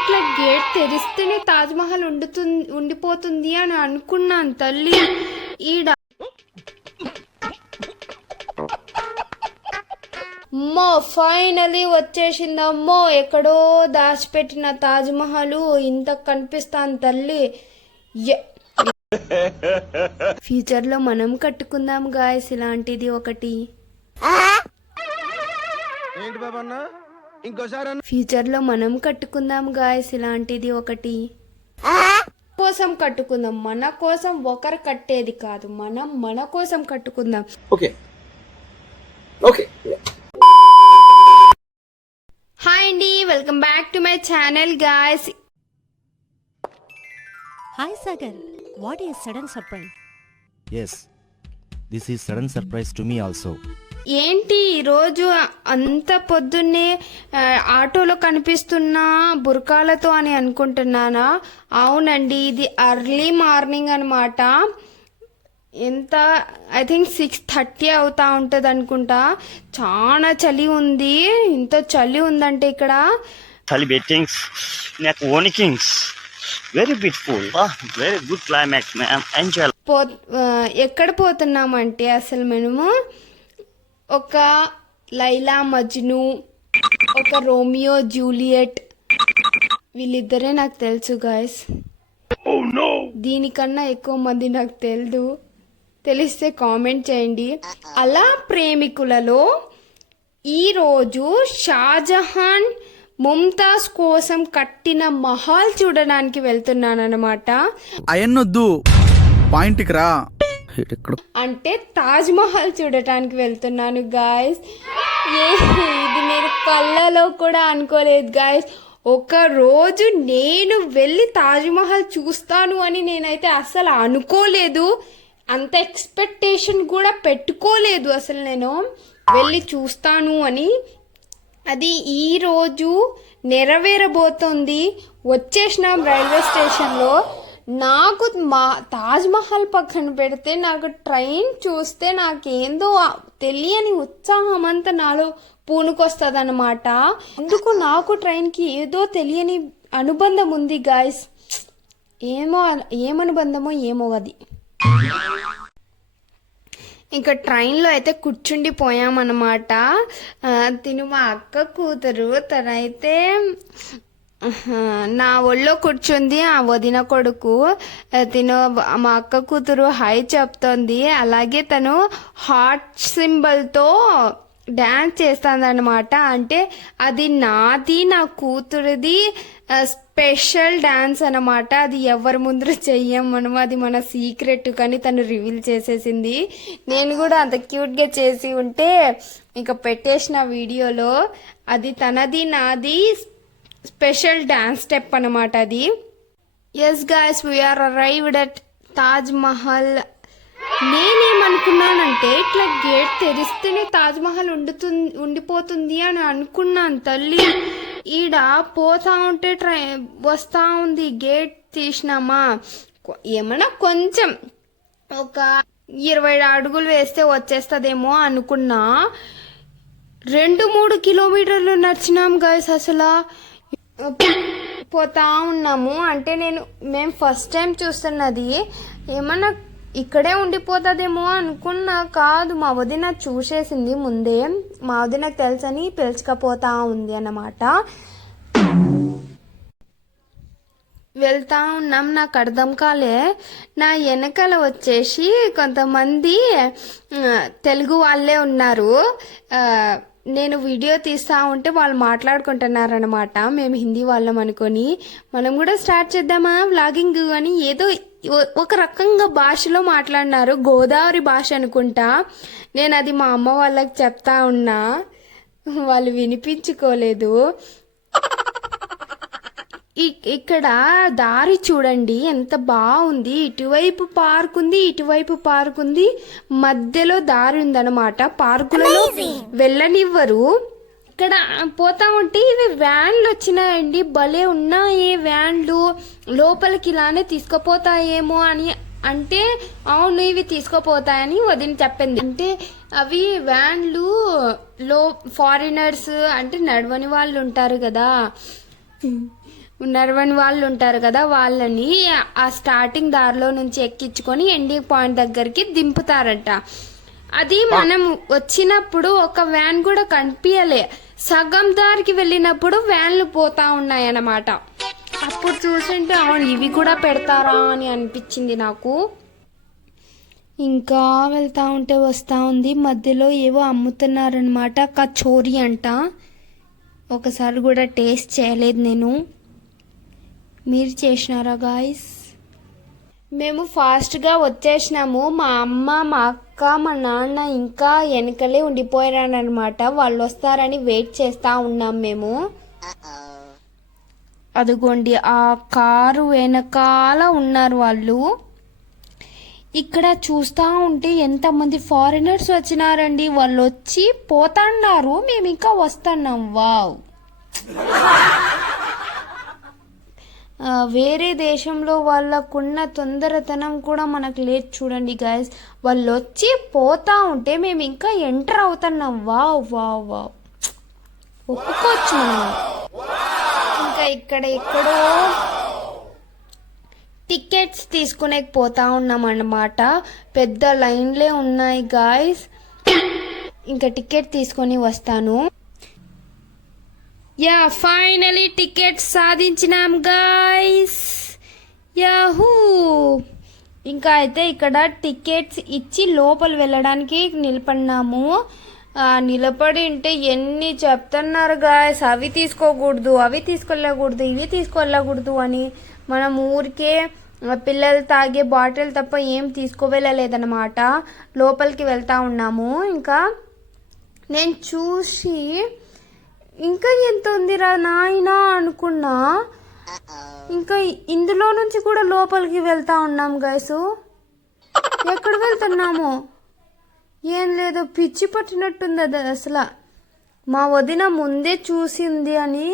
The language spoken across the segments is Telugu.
ఇట్లా గేట్ తెరిస్తేనే తాజ్మహల్ ఉండిపోతుంది అని అనుకున్నాను తల్లి. ఈడ అమ్మో ఫైనలీ వచ్చేసిందమ్మో, ఎక్కడో దాచిపెట్టిన తాజ్మహల్ ఇంత కనిపిస్తాను తల్లి. ఫ్యూచర్ లో మనం కట్టుకుందాం గాయస్ ఇలాంటిది ఒకటి. ఫ్యూచర్ లో మనం కట్టుకుందాం గాయస్ ఇలాంటిది ఒకటి. కోసం కట్టుకుందాం, మన కోసం ఒకరు కట్టేది కాదు, మనం మన కోసం కట్టుకుందాం. Okay okay. హాయ్ అండి, welcome back to my channel guys. Hi Sagar, what is sudden surprise? Yes, this is sudden surprise to me also. ఏంటి ఈరోజు అంత పొద్దున్నే ఆటోలో కనిపిస్తున్నా బురకాలతో అని అనుకుంటున్నానా? అవునండి, ఇది అర్లీ మార్నింగ్ అనమాట. ఎంత ఐ థింక్ 6:30 అవుతా ఉంటుంది అనుకుంటా. చాలా చలి ఉంది. ఇంత చలి ఉందంటే ఇక్కడ చలి బెట్టింగ్స్ నాకు వణికింగ్స్. Very beautiful, very good climax, enjoy. ఎక్కడ పోతున్నామంటే అసలు మనము ఒక లైలా మజ్ను, ఒక రోమియో జూలియట్, వీళ్ళిద్దరే నాకు తెలుసు గాయస్. దీనికన్నా ఎక్కువ మంది నాకు తెలిస్తే కామెంట్ చేయండి. అలా ప్రేమికులలో ఈరోజు షాజహాన్ ముంతాజ్ కోసం కట్టిన మహల్ చూడడానికి వెళ్తున్నానన్నమాట. అయన్నొద్దు, పాయింట్కి రా. అంటే తాజ్ మహల్ చూడటానికి వెళ్తున్నాను గాయస్. ఇది నేను కళ్ళలో కూడా అనుకోలేదు గాయస్. ఒక రోజు నేను వెళ్ళి తాజ్ మహల్ చూస్తాను అని నేనైతే అసలు అనుకోలేదు. అంత ఎక్స్పెక్టేషన్ కూడా పెట్టుకోలేదు అసలు నేను వెళ్ళి చూస్తాను అని. అది ఈరోజు నెరవేరబోతుంది. వచ్చేసినాం రైల్వే స్టేషన్లో. నాకు తాజ్ మహల్ పక్కన పెడితే నాకు ట్రైన్ చూస్తే నాకేందో తెలియని ఉత్సాహం అంతా నాలో పూనుకొస్తుంది అనమాట. ఎందుకు నాకు ట్రైన్కి ఏదో తెలియని అనుబంధం ఉంది గాయస్. ఏమనుబంధమో ఏమో అది. ఇంకా ట్రైన్లో అయితే కూర్చుండిపోయామన్నమాట. తిను మా అక్క కూతురు, తనైతే నా ఒళ్ళో కూర్చుంది. ఆ వదిన కొడుకు తిను మా అక్క కూతురు హాయ్ చెప్తోంది. అలాగే తను హార్ట్ సింబల్తో డ్యాన్స్ చేస్తుందన్నమాట. అంటే అది నాది, నా కూతురిది స్పెషల్ డ్యాన్స్ అన్నమాట. అది ఎవరి ముందర చెయ్యం మనం, అది మన సీక్రెట్. కానీ తను రివీల్ చేసేసింది. నేను కూడా అంత క్యూట్గా చేసి ఉంటే ఇంకా పెట్టేసిన వీడియోలో. అది తనది నాది స్పెషల్ డాన్స్ స్టెప్ అన్నమాట అది. Yes guys, we are arrived at Taj Mahal. నేనేమనుకున్నానంటే ఇట్లా గేట్ తెరిస్తేనే తాజ్ మహల్ ఉండిపోతుంది అని అనుకున్నాను తల్లి. ఈడ పోతా ఉంటే వస్తా ఉంది. గేట్ తీసినామా, ఏమన్నా కొంచెం ఒక 20 అడుగులు వేస్తే వచ్చేస్తుందేమో అనుకున్నా. 2-3 కిలోమీటర్లు నడిచినాం గైస్. అసలు పోతా ఉన్నాము. అంటే మేము ఫస్ట్ టైం చూస్తున్నది. ఏమన్నా ఇక్కడే ఉండిపోతుందేమో అనుకున్నా, కాదు. మా వదిన చూసేసింది ముందే. మా వదినకు తెలుసని పిలుచుకపోతా ఉంది అన్నమాట. వెళ్తా ఉన్నాం. నాకు అర్థం కాలే. నా వెనకాల వచ్చేసి కొంతమంది తెలుగు వాళ్ళే ఉన్నారు. నేను వీడియో తీస్తా ఉంటే వాళ్ళు మాట్లాడుకుంటున్నారనమాట. మేము హిందీ వాళ్ళం అనుకొని మనం కూడా స్టార్ట్ చేద్దామా వ్లాగింగ్ అని ఏదో ఒక రకంగా భాషలో మాట్లాడినారు. గోదావరి భాష అనుకుంటా. నేను అది మా అమ్మ వాళ్ళకి చెప్తా ఉన్నా, వాళ్ళు వినిపించుకోలేదు. ఇక్కడ దారి చూడండి ఎంత బాగుంది. ఇటువైపు పార్క్ ఉంది, ఇటువైపు పార్క్ ఉంది, మధ్యలో దారి ఉందన్నమాట. పార్కులలో వెళ్ళనివ్వరు. ఇక్కడ పోతా ఉంటే ఇవి వ్యాన్లు వచ్చినాయండి. భలే ఉన్నాయి వ్యాన్లు. లోపలికి ఇలానే తీసుకుపోతాయేమో అని అంటే, అవును ఇవి తీసుకుపోతాయని వదిన చెప్పింది. అంటే అవి వ్యాన్లు ఫారినర్స్ అంటే నడవని వాళ్ళు ఉంటారు కదా, నడవని వాళ్ళు ఉంటారు కదా, వాళ్ళని ఆ స్టార్టింగ్ దారిలో నుంచి ఎక్కించుకొని ఎండింగ్ పాయింట్ దగ్గరికి దింపుతారట. అది మనం వచ్చినప్పుడు ఒక వ్యాన్ కూడా కనిపించలే, సగం దారికి వెళ్ళినప్పుడు వ్యాన్లు పోతా ఉన్నాయన్నమాట. అప్పుడు చూసింటే అవును ఇవి కూడా పెడతారా అని అనిపించింది నాకు. ఇంకా వెళ్తా ఉంటే వస్తూ ఉంది, మధ్యలో ఏవో అమ్ముతున్నారనమాట, కచోరీ అంట. ఒకసారి కూడా టేస్ట్ చేయలేదు నేను. మీరు చేసినారా గాయస్? మేము ఫాస్ట్గా వచ్చేసినాము. మా అమ్మ, మా అక్క, మా నాన్న ఇంకా వెనకలే ఉండిపోయారనమాట. వాళ్ళు వస్తారని వెయిట్ చేస్తూ ఉన్నాం మేము. అదిగోండి ఆ కారు వెనకాల ఉన్నారు వాళ్ళు. ఇక్కడ చూస్తూ ఉంటే ఎంతమంది ఫారినర్స్ వచ్చినారండి. వాళ్ళు వచ్చి పోతాన్నారు, మేము ఇంకా వస్తున్నాం. వావ్, వేరే దేశంలో వాళ్ళకున్న తొందరతనం కూడా మనకు లేదు చూడండి గాయస్. వాళ్ళు వచ్చి పోతా ఉంటే మేము ఇంకా ఎంటర్ అవుతున్నాం. వావ్ వావ్ వావ్, ఒప్పుకోవచ్చు మనం. ఇంకా ఇక్కడ ఎక్కడో టికెట్స్ తీసుకునే పోతా ఉన్నాం అన్నమాట. పెద్ద లైన్లే ఉన్నాయి గాయస్. ఇంకా టికెట్ తీసుకొని వస్తాను. యా, ఫైనలీ టికెట్ సాధించినాం గాయస్. యాహూ. ఇంకా అయితే ఇక్కడ టికెట్స్ ఇచ్చి లోపల వెళ్ళడానికి నిలబడినాము. నిలబడి ఉంటే ఎన్ని చెప్తున్నారు గాయస్, అవి తీసుకోకూడదు, అవి తీసుకెళ్ళకూడదు, ఇవి తీసుకెళ్ళకూడదు అని. మనం ఊరికే పిల్లలు తాగే బాటిల్ తప్ప ఏం తీసుకువెళ్ళలేదన్నమాట. లోపలికి వెళ్తా ఉన్నాము. ఇంకా నేను చూసి ఇంకా ఎంత ఉందిరా నాయనా అనుకున్నా. ఇంకా ఇందులో నుంచి కూడా లోపలికి వెళ్తా ఉన్నాం గైసు. ఎక్కడ వెళ్తున్నాము ఏం లేదు, పిచ్చి పట్టినట్టుంది అది అసలు. మా వదిన ముందే చూసింది అని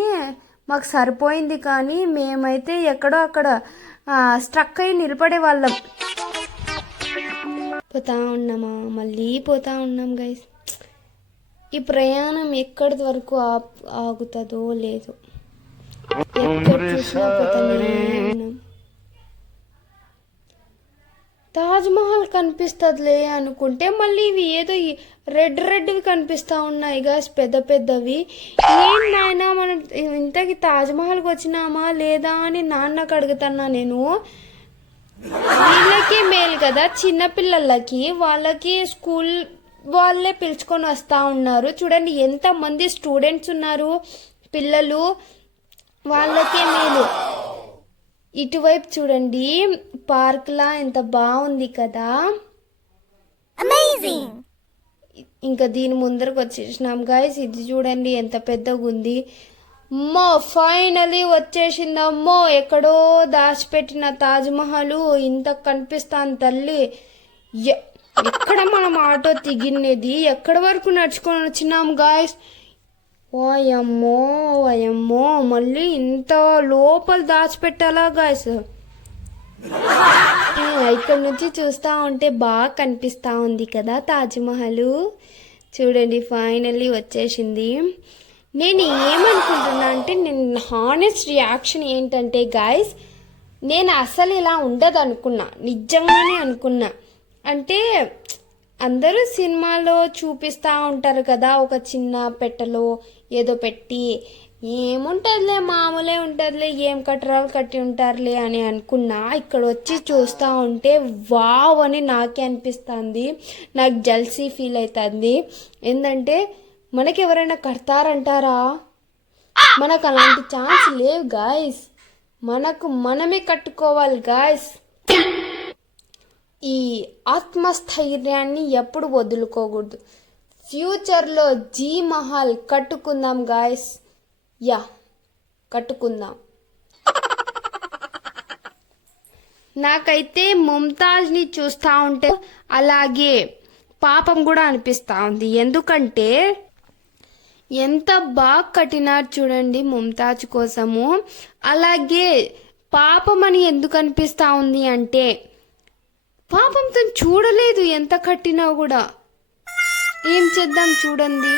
మాకు సరిపోయింది, కానీ మేమైతే ఎక్కడో అక్కడ స్ట్రక్ అయ్యి నిలబడే వాళ్ళం. పోతా ఉన్నామా, మళ్ళీ పోతా ఉన్నాం గైస్. ఈ ప్రయాణం ఎక్కడి వరకు ఆగుతుందో లేదు, ఎక్కడ చూసినా పోతానే ఉన్నాం. తాజ్ మహల్ కనిపిస్తుందిలే అనుకుంటే మళ్ళీ ఇవి ఏదో రెడ్వి కనిపిస్తూ ఉన్నాయి గాస్, పెద్ద పెద్దవి. ఏం నాయనా మనం ఇంతకి తాజ్ మహల్కి వచ్చినామా లేదా అని నాన్నకు అడుగుతున్నా నేను. వీళ్ళకి మేలు కదా, చిన్నపిల్లలకి, వాళ్ళకి స్కూల్ వాళ్ళే పిలుచుకొని వస్తూ ఉన్నారు. చూడండి ఎంతమంది స్టూడెంట్స్ ఉన్నారు, పిల్లలు, వాళ్ళకే మేలు. ఇటువైపు చూడండి పార్క్లా ఎంత బాగుంది కదా. ఇంకా దీని ముందరకు వచ్చేసినాం గాయస్. ఇది చూడండి ఎంత పెద్దగా ఉంది. అమ్మో ఫైనలీ వచ్చేసిందమ్మో. ఎక్కడో దాచిపెట్టిన తాజ్ మహల్ ఇంత కనిపిస్తాను తల్లి. ఎక్కడ మనం ఆటో దిగినది, ఎక్కడి వరకు నడుచుకొని వచ్చినాం గాయస్. వాయమ్మో వాయమ్మో, మళ్ళీ ఇంత లోపల దాచిపెట్టాలా గాయస్. ఇక్కడ నుంచి చూస్తూ ఉంటే బాగా కనిపిస్తూ ఉంది కదా తాజ్ మహల్. చూడండి ఫైనల్లీ వచ్చేసింది. నేను ఏమనుకుంటున్నా అంటే, నేను హానెస్ట్ రియాక్షన్ ఏంటంటే గాయస్, నేను అసలు ఇలా ఉండదు అనుకున్నా, నిజంగానే అనుకున్నా. అంటే అందరూ సినిమాలో చూపిస్తూ ఉంటారు కదా, ఒక చిన్న పెట్టెలో ఏదో పెట్టి ఏముంటుందిలే, మామూలే ఉంటుందిలే, ఏం కట్టరాలు కట్టి ఉంటారులే అని అనుకున్నా. ఇక్కడ వచ్చి చూస్తూ ఉంటే వావ్ అని నాకే అనిపిస్తుంది. నాకు జల్సీ ఫీల్ అవుతుంది. ఏంటంటే మనకి ఎవరైనా కడతారంటారా? మనకు అలాంటి ఛాన్స్ లేవు గాయస్, మనకు మనమే కట్టుకోవాలి గాయస్. ఈ ఆత్మస్థైర్యాన్ని ఎప్పుడు వదులుకోకూడదు. ఫ్యూచర్లో జీ మహల్ కట్టుకుందాం గాయస్. యా, కట్టుకుందాం. నాకైతే ముంతాజ్ని చూస్తూ ఉంటే అలాగే పాపం కూడా అనిపిస్తూ ఉంది. ఎందుకంటే ఎంత బాగా కట్టినారు చూడండి ముంతాజ్ కోసము. అలాగే పాపం అని ఎందుకు అనిపిస్తూ ఉంది అంటే, పాపంతో చూడలేదు ఎంత కట్టినా కూడా. ఏం చేద్దాం చూడండి,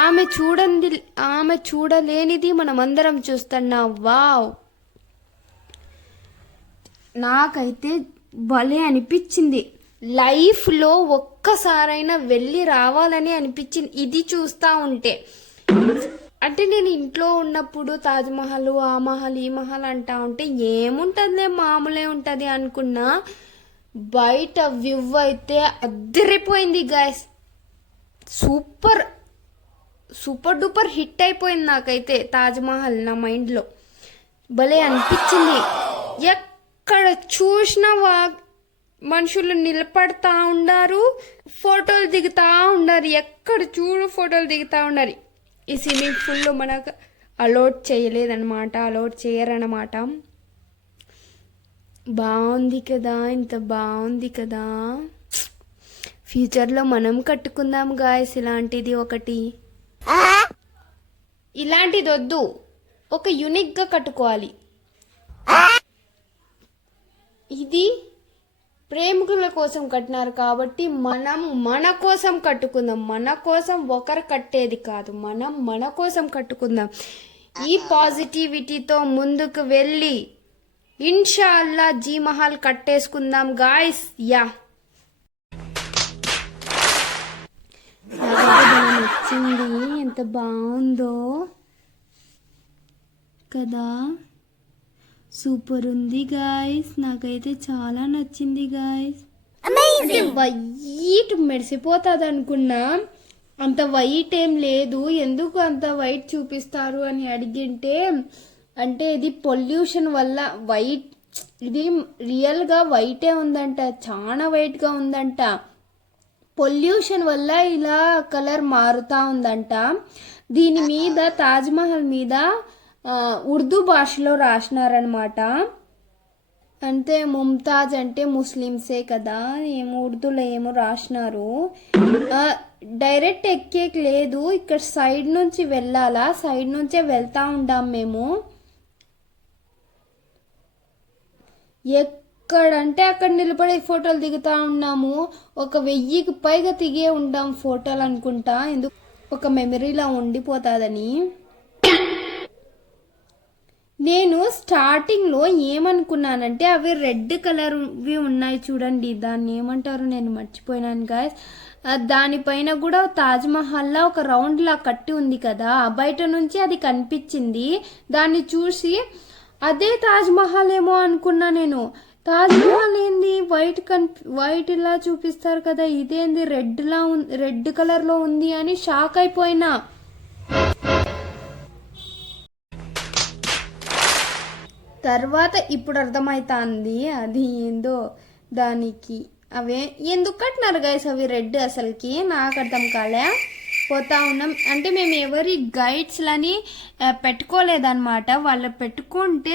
ఆమె చూడలేనిది మనమందరం చూస్తున్నాం. వావ్, నాకైతే భలే అనిపించింది. లైఫ్లో ఒక్కసారైనా వెళ్ళి రావాలని అనిపించింది ఇది చూస్తూ ఉంటే. అంటే నేను ఇంట్లో ఉన్నప్పుడు తాజ్మహల్, ఆ మహల్, ఈ మహల్ అంటా ఉంటే ఏముంటుందిలే, మామూలే ఉంటుంది అనుకున్నా. బయట వ్యూ అయితే అద్దరిపోయింది guys. Super super duper hit అయిపోయింది నాకైతే తాజ్మహల్. నా మైండ్లో భలే అనిపించింది. ఎక్కడ చూసినా మనుషులు నిలబడతా ఉన్నారు, ఫోటోలు దిగుతా ఉన్నారు. ఎక్కడ చూడు ఫోటోలు దిగుతా ఉన్నారు. ఈ స్విమ్మింగ్ పూల్లో మనకు అలౌట్ చేయరన్నమాట. బాగుంది కదా, ఇంత బాగుంది కదా. ఫ్యూచర్లో మనం కట్టుకుందాం గాయస్ ఇలాంటిది ఒకటి. ఇలాంటిది వద్దు, ఒక యూనిక్గా కట్టుకోవాలి. ఇది ప్రేమికుల కోసం కట్టినారు కాబట్టి మనం మన కోసం కట్టుకుందాం. మన కోసం ఒకరు కట్టేది కాదు, మనం మన కోసం కట్టుకుందాం. ఈ పాజిటివిటీతో ముందుకు వెళ్ళి ఇన్షాల్లా జీ మహల్ కట్టేసుకుందాం గాయస్. యా, నచ్చింది, ఎంత బాగుందో కదా. సూపర్ ఉంది గాయస్, నాకైతే చాలా నచ్చింది గాయస్. అంటే వైట్ మెరిసిపోతుంది అనుకున్నా, అంత వైట్ ఏం లేదు. ఎందుకు అంత వైట్ చూపిస్తారు అని అడిగింటే, అంటే ఇది పొల్యూషన్ వల్ల వైట్, ఇది రియల్గా వైటే ఉందంట, చాలా వైట్గా ఉందంట. పొల్యూషన్ వల్ల ఇలా కలర్ మారుతూ ఉందంట. దీని మీద తాజ్మహల్ మీద ఉర్దూ భాషలో రాసినారనమాట. అంటే ముంతాజ్ అంటే ముస్లిమ్సే కదా, ఏమో ఉర్దూలో ఏమో రాసినారు. డైరెక్ట్ ఎక్కేకి లేదు, ఇక్కడ సైడ్ నుంచి వెళ్ళాలా, సైడ్ నుంచే వెళ్తా ఉంటాం మేము. ఎక్కడంటే అక్కడ నిలబడి ఫోటోలు దిగుతా ఉన్నాము. 1000కి పైగా దిగే ఉంటాం ఫోటోలు అనుకుంటా, ఎందుకు ఒక మెమరీలా ఉండిపోతుందని. నేను స్టార్టింగ్లో ఏమనుకున్నానంటే, అవి రెడ్ కలర్వి ఉన్నాయి చూడండి, దాన్ని ఏమంటారు నేను మర్చిపోయినాను గాయస్. దానిపైన కూడా తాజ్మహల్లా ఒక రౌండ్లా కట్టి ఉంది కదా, బయట నుంచి అది కనిపించింది. దాన్ని చూసి అదే తాజ్మహల్ ఏమో అనుకున్నా నేను. తాజ్మహల్ ఏంది వైట్ ఇలా చూపిస్తారు కదా, ఇదేంది రెడ్ కలర్లో ఉంది అని షాక్ అయిపోయినా. తర్వాత ఇప్పుడు అర్థమవుతుంది అది ఏందో దానికి. అవే ఎందుకు కట్టినారు గైస్ అవి రెడ్, అసలుకి నాకు అర్థం కాలే. పోతా ఉన్నాం అంటే మేము ఎవరి గైడ్స్లని పెట్టుకోలేదన్నమాట. వాళ్ళు పెట్టుకుంటే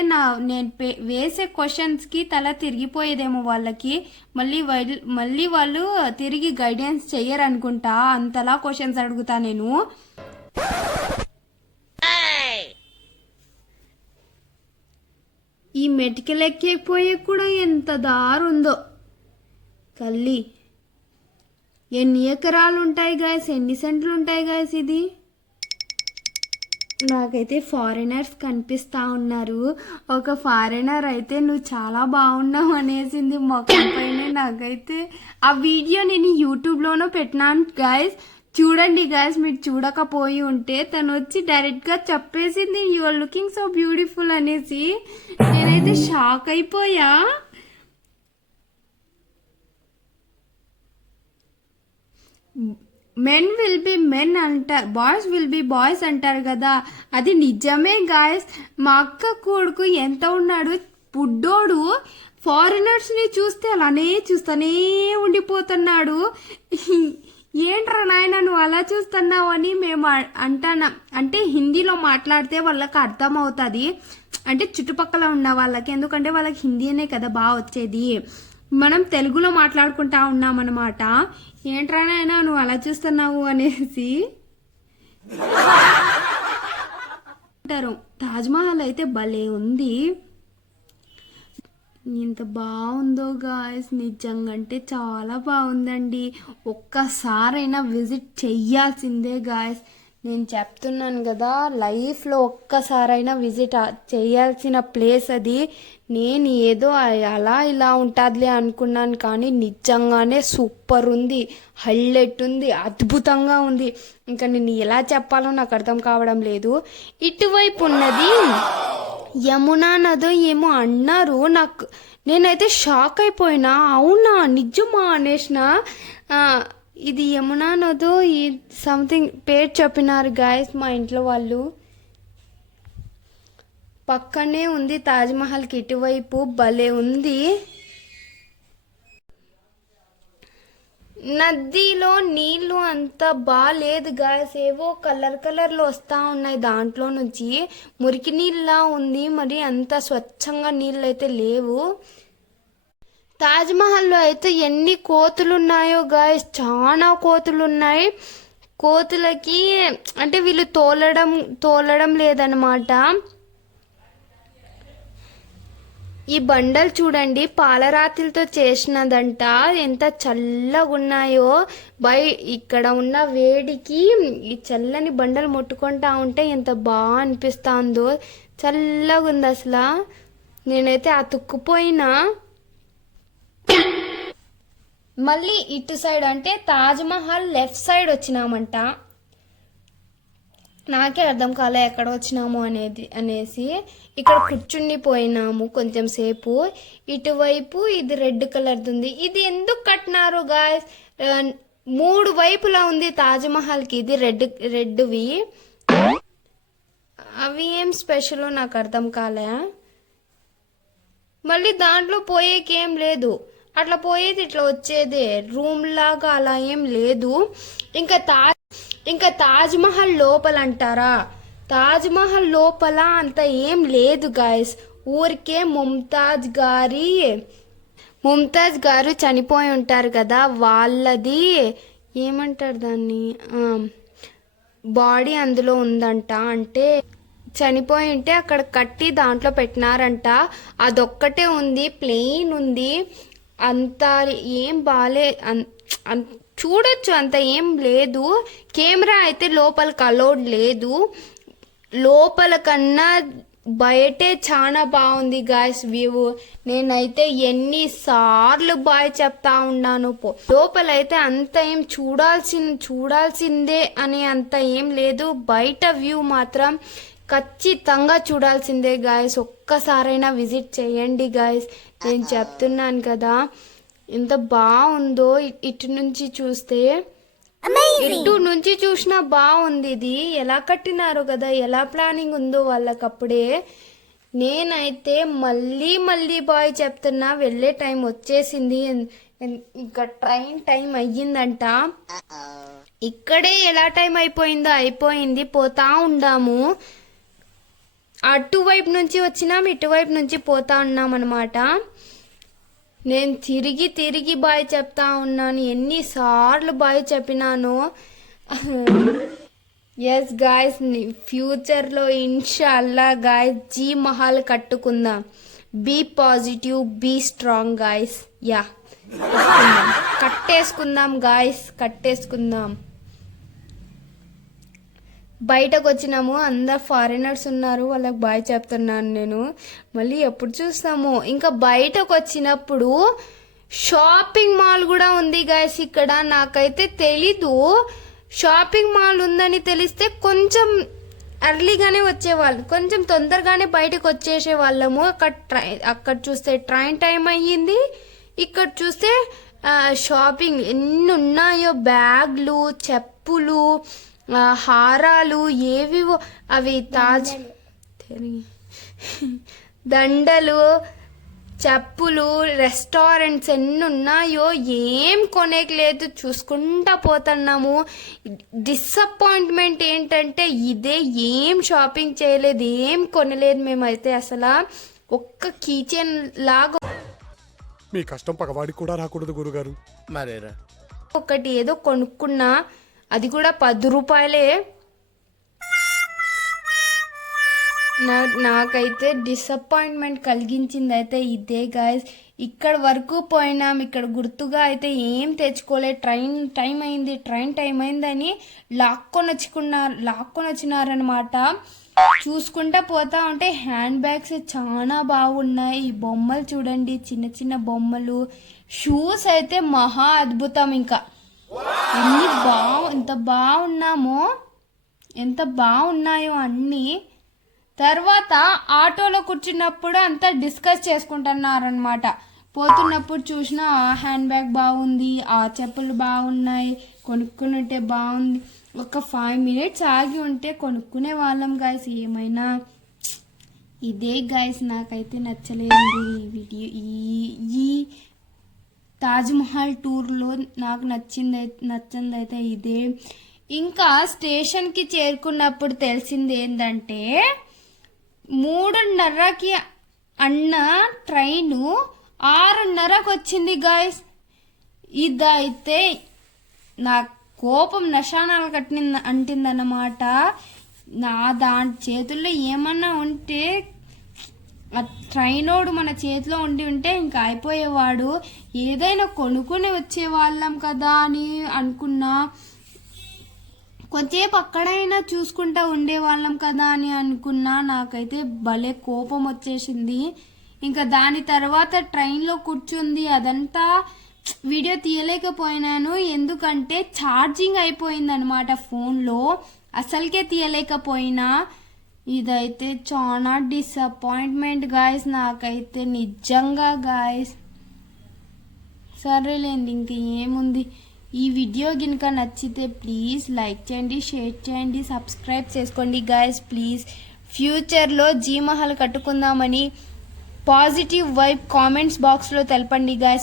నేను వేసే క్వశ్చన్స్కి తల తిరిగిపోయేదేమో వాళ్ళకి. మళ్ళీ వాళ్ళు తిరిగి గైడెన్స్ చెయ్యరు అనుకుంటా, అంతలా క్వశ్చన్స్ అడుగుతా నేను. ఈ మెటికల్ ఎక్కేపోయే కూడా ఎంత దారుందో తల్లి. ఎన్ని ఎకరాలు ఉంటాయి గాయస్, ఎన్ని సెంట్లు ఉంటాయి గాయస్ ఇది. నాకైతే ఫారినర్స్ కనిపిస్తూ ఉన్నారు. ఒక ఫారినర్ అయితే నువ్వు చాలా బాగున్నావు అనేసింది మొఖం పైన. నాకైతే ఆ వీడియో నేను యూట్యూబ్లోనూ పెట్టినాను గాయస్, చూడండి గాయస్. మీరు చూడకపోయి ఉంటే తను వచ్చి డైరెక్ట్గా చెప్పేసింది you are looking so beautiful అనేసి. నేనైతే షాక్ అయిపోయా. మెన్ విల్ బి మెన్ అంటారు, బాయ్స్ విల్ బి బాయ్స్ అంటారు కదా, అది నిజమే గాయస్. మా అక్క కొడుకు ఎంత ఉన్నాడు పుడ్డోడు, ఫారినర్స్ని చూస్తే అలానే చూస్తూనే ఉండిపోతున్నాడు. ఏంట్రా నాయన నువ్వు అలా చూస్తున్నావు అని మేము అంటున్నాం. అంటే హిందీలో మాట్లాడితే వాళ్ళకి అర్థమవుతుంది, అంటే చుట్టుపక్కల ఉన్న వాళ్ళకి, ఎందుకంటే వాళ్ళకి హిందీనే కదా బాగా వచ్చేది. మనం తెలుగులో మాట్లాడుకుంటా ఉన్నామన్నమాట. ఏంట్రా నాయన నువ్వు అలా చూస్తున్నావు అనేసి అంటారు. తాజ్మహల్ అయితే భలే ఉంది, ఎంత బాగుందో గాయస్, నిజంగా అంటే చాలా బాగుందండి. ఒక్కసారైనా విజిట్ చెయ్యాల్సిందే గాయస్. నేను చెప్తున్నాను కదా, లైఫ్లో ఒక్కసారైనా విజిట్ చేయాల్సిన ప్లేస్ అది. నేను ఏదో అలా ఇలా ఉంటుందిలే అనుకున్నాను, కానీ నిజంగానే సూపర్ ఉంది, హైలైట్ ఉంది, అద్భుతంగా ఉంది. ఇంకా నేను ఎలా చెప్పాలో నాకు అర్థం కావడం లేదు. ఇటువైపు ఉన్నది యమునా నదో ఏమో అన్నారు. నేనైతే షాక్ అయిపోయినా, అవునా నిజమా అనేసిన. ఇది యమునా నదో ఈ సంథింగ్ పేరు చెప్పినారు గాయస్ మా ఇంట్లో వాళ్ళు. పక్కనే ఉంది తాజ్మహల్కి ఇటువైపు, భలే ఉంది. నదిలో నీళ్ళు అంత బాగాలేదు గాయస్, ఏవో కలర్లో వస్తూ ఉన్నాయి దాంట్లో నుంచి, మురికి నీళ్ళలా ఉంది, మరి అంత స్వచ్ఛంగా నీళ్ళు అయితే లేవు. తాజ్మహల్లో అయితే ఎన్ని కోతులు ఉన్నాయో గాయస్, చాలా కోతులు ఉన్నాయి. కోతులకి అంటే వీళ్ళు తోలడం లేదనమాట. ఈ బండలు చూడండి, పాలరాతిలతో చేసినదంట, ఎంత చల్లగా ఉన్నాయో. ఇక్కడ ఉన్న వేడికి ఈ చల్లని బండలు ముట్టుకుంటా ఉంటే ఎంత బాగా అనిపిస్తుందో, చల్లగా ఉంది అసలు. నేనైతే అతుక్కుపోయినా. మళ్ళీ ఇటు సైడ్ అంటే తాజ్మహల్ లెఫ్ట్ సైడ్ వచ్చినామంట. నాకే అర్థం కాలే ఎక్కడ వచ్చినాము అనేసి ఇక్కడ కూర్చుని పోయినాము కొంచెం సేపు. ఇటువైపు ఇది రెడ్ కలర్ది ఉంది. ఇది ఎందుకు కట్టినారు గాయస్? 3 వైపులా ఉంది తాజ్మహల్కి. ఇది రెడ్వి. అవి ఏం స్పెషల్ నాకు అర్థం కాలే. మళ్ళీ దాంట్లో పోయేకేం లేదు, అట్లా పోయేది ఇట్లా వచ్చేదే, రూమ్ లాగా అలా ఏం లేదు. ఇంకా తాజ్మహల్ లోపల అంటారా, తాజ్మహల్ లోపల అంత ఏం లేదు గాయస్. ఊరికే ముంతాజ్ గారు చనిపోయి ఉంటారు కదా, వాళ్ళది ఏమంటారు దాన్ని, బాడీ అందులో ఉందంట. అంటే చనిపోయి ఉంటే అక్కడ కట్టి దాంట్లో పెట్టినారంట. అదొక్కటే ఉంది, ప్లెయిన్ ఉంది, అంత ఏం బాలే, చూడొచ్చు, అంత ఏం లేదు. కెమెరా అయితే లోపలికి అలౌడ్ లేదు. లోపల కన్నా బయటే చాలా బాగుంది గాయస్ వ్యూ. నేనైతే ఎన్నిసార్లు బాయ్ చెప్తా ఉన్నాను. లోపలైతే అంత ఏం చూడాల్సిందే అని అంత ఏం లేదు. బయట వ్యూ మాత్రం ఖచ్చితంగా చూడాల్సిందే గాయస్. ఒక్కసారైనా విజిట్ చేయండి గాయస్. నేను చెప్తున్నాను కదా, ఎంత బాగుందో. ఇటు నుంచి చూస్తే, ఇటు నుంచి చూసినా బాగుంది. ఇది ఎలా కట్టినారో కదా, ఎలా ప్లానింగ్ ఉందో వాళ్ళకప్పుడే. నేనైతే మళ్ళీ బాయ్ చెప్తున్నా, వెళ్ళే టైం వచ్చేసింది. ఇంకా ట్రైన్ టైం అయ్యిందంట. ఇక్కడే ఎలా టైం అయిపోయింది, పోతా ఉండాము. అటువైపు నుంచి వచ్చినాం, ఇటువైపు నుంచి పోతా ఉన్నాం అనమాట. నేను తిరిగి బాయ్ చెప్తా ఉన్నాను. ఎన్నిసార్లు బాయ్ చెప్పినాను. ఎస్ గాయస్, ఫ్యూచర్లో ఇన్షాల్లా గాయస్ జీ మహల్ కట్టుకుందాం. Be positive, be strong guys. Yeah, కట్టేసుకుందాం గాయస్, కట్టేసుకుందాం. బయటకు వచ్చినాము, అందరు ఫారినర్స్ ఉన్నారు, వాళ్ళకి బాయ్ చెప్తున్నాను నేను. మళ్ళీ ఎప్పుడు చూస్తాము. ఇంకా బయటకు వచ్చినప్పుడు షాపింగ్ మాల్ కూడా ఉంది గాయస్ ఇక్కడ. నాకైతే తెలీదు షాపింగ్ మాల్ ఉందని. తెలిస్తే కొంచెం ఎర్లీగానే వచ్చేవాళ్ళు, కొంచెం తొందరగానే బయటకు వచ్చేసే వాళ్ళము. అక్కడ చూస్తే ట్రైన్ టైం అయ్యింది, ఇక్కడ చూస్తే షాపింగ్ ఎన్ని ఉన్నాయో, బ్యాగ్లు, చెప్పులు, హారాలు, ఏవివో అవి దండలు, చెప్పులు, రెస్టారెంట్స్ ఎన్ని ఉన్నాయో, ఏం కొనేయలేదు, చూసుకుంటా పోతున్నాము. డిసప్పాయింట్మెంట్ ఏంటంటే ఇదే, ఏం షాపింగ్ చేయలేదు, ఏం కొనలేదు మేమైతే. అసలు ఒక్క కీచెన్ లాగా మీ కష్టం పగవాడికి కూడా రాకూడదు గురుగారు. మరేరా ఒకటి ఏదో కొనుక్కున్నా, అది కూడా 10 రూపాయలే. నాకైతే డిసప్పాయింట్మెంట్ కలిగించింది అయితే ఇదే గాయస్. ఇక్కడ వరకు పోయినాం, ఇక్కడ గుర్తుగా అయితే ఏం తెచ్చుకోలే. ట్రైన్ టైం అయిందని లాక్కొని వచ్చినారనమాట. చూసుకుంటా పోతా ఉంటే హ్యాండ్ బ్యాగ్స్ చాలా బాగున్నాయి. ఈ బొమ్మలు చూడండి, చిన్న చిన్న బొమ్మలు. షూస్ అయితే మహా అద్భుతం. ఇంకా ఎంత బాగున్నాయో అన్నీ. తర్వాత ఆటోలో కూర్చున్నప్పుడు అంతా డిస్కస్ చేసుకుంటున్నారనమాట. పోతున్నప్పుడు చూసిన ఆ హ్యాండ్ బ్యాగ్ బాగుంది, ఆ చెప్పులు బాగున్నాయి, కొనుక్కుని ఉంటే బాగుంది. ఒక 5 minutes ఆగి ఉంటే కొనుక్కునే వాళ్ళం గాయస్ ఏమైనా. ఇదే గాయస్ నాకైతే నచ్చలేదు ఈ వీడియో. ఈ తాజ్మహల్ టూర్లో నాకు నచ్చిందైతే ఇదే. ఇంకా స్టేషన్కి చేరుకున్నప్పుడు తెలిసింది ఏంటంటే 3:30కి అన్న ట్రైను 6:30కి వచ్చింది గాయస్. ఇదైతే నా కోపం నశానాలు అంటిందన్నమాట. దాని చేతుల్లో ఏమన్నా ఉంటే, ఆ ట్రైనోడు మన చేతిలో ఉంటే ఇంకా అయిపోయేవాడు. ఏదైనా కొనుక్కొని వచ్చేవాళ్ళం కదా అని అనుకున్నా. కొంచెంసేపు అక్కడైనా చూసుకుంటా ఉండేవాళ్ళం కదా అని అనుకున్నా. నాకైతే భలే కోపం వచ్చేసింది. ఇంకా దాని తర్వాత ట్రైన్లో కూర్చుంది అదంతా వీడియో తీయలేకపోయినాను. ఎందుకంటే ఛార్జింగ్ అయిపోయింది అనమాట ఫోన్లో, అసలుకే తీయలేకపోయినా. ఇదైతే చాలా డిసప్పాయింట్మెంట్ గాయస్ నాకైతే నిజంగా గాయస్. సరేలేండి, ఇంక ఏముంది. ఈ వీడియో కనుక నచ్చితే ప్లీజ్ లైక్ చేయండి, షేర్ చేయండి, సబ్స్క్రైబ్ చేసుకోండి గాయస్ ప్లీజ్. ఫ్యూచర్లో జీ మహల్ కట్టుకుందామని పాజిటివ్ వైబ్ కామెంట్స్ బాక్స్లో తెలపండి గాయస్.